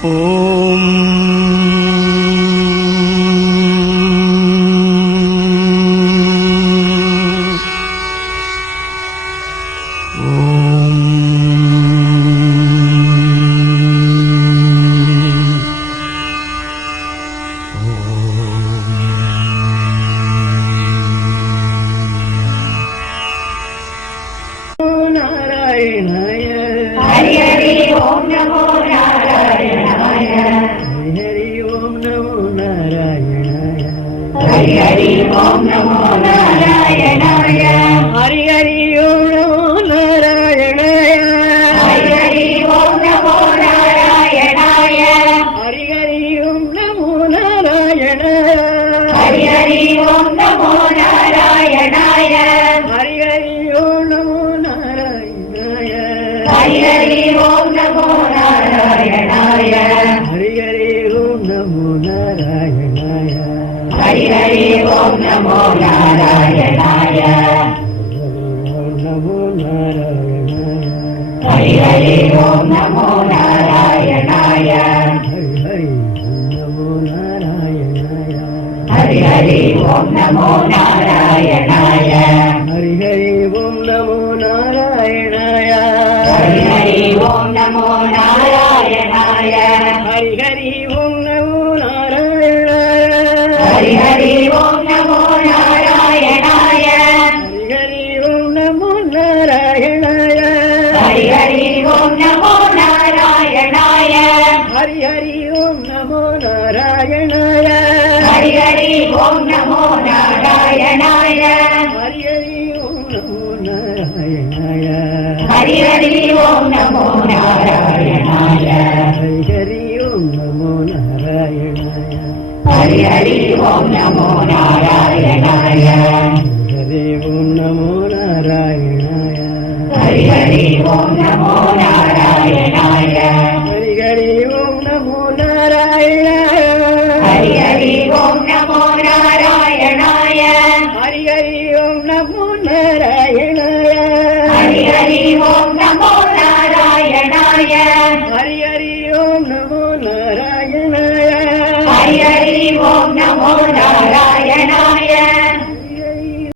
ஓம் நாராயணாய ஹரி ஹரி ஓம் நமோ நாராயணாய ஹரி ஓம் நமோ நாராயணாய ஹரி ஹரி ஓம் நமோ நாராயணாய ஹரி ஹரி ஓம் நமோ நாராயணாய ஹரி ஹரி ஓம் நமோ நாராயணாய ஹரி ஹரி ஓம் நமோ நாராயணாய ஹரி ஹரி ஓம் நமோ நாராயணாய ஹரி ஹரி ஓம் நமோ நாராயணாய ஹரி ஹரி ஓம் நமோ நாராயணாய ஹரி ஹரி ஓம் நமோ நாராயணாய ஹரி ஹரி ஓம் நமோ நாராயணாய ஓம் நமோ நாராயணாய ஹரி ஹரி ஓம் நமோ நாராயணாய ஹரி ஹரி ஓம் நமோ நாராயணாய ஹரி ஹரி ஓம் நமோ நாராயணாய ஹரி ஹரி ஓம் நமோ நாராயணாய ஹரி ஹரி ஓம் நமோ நாராயணாய ஹரி ஹரி ஓம் நமோ நாராயணாய ஹரி ஹரி ஓம் நமோ நாராயணாய ஹரி ஹரி ஓம் நமோ நாராயணாய ஹரி ஹரி ஓம் நமோ நாராயணாய ஹரி ஹரி ஓம் நமோ நாராயணாய ஹரி ஹரி ஓம் நமோ நாராயணாய ஹரி ஹரி ஓம் நமோ நாராயணாய ஹரி ஹரி ஓம் நமோ நாராயணாய ஹரி ஹரி ஓம் நமோ நாராயணாய ஹரி ஹரி ஓம் நமோ நாராயணாய ஹரி ஓம் நமோ நாராயணாய ஹரி ஹரி ஓம் நமோ நாராயணாய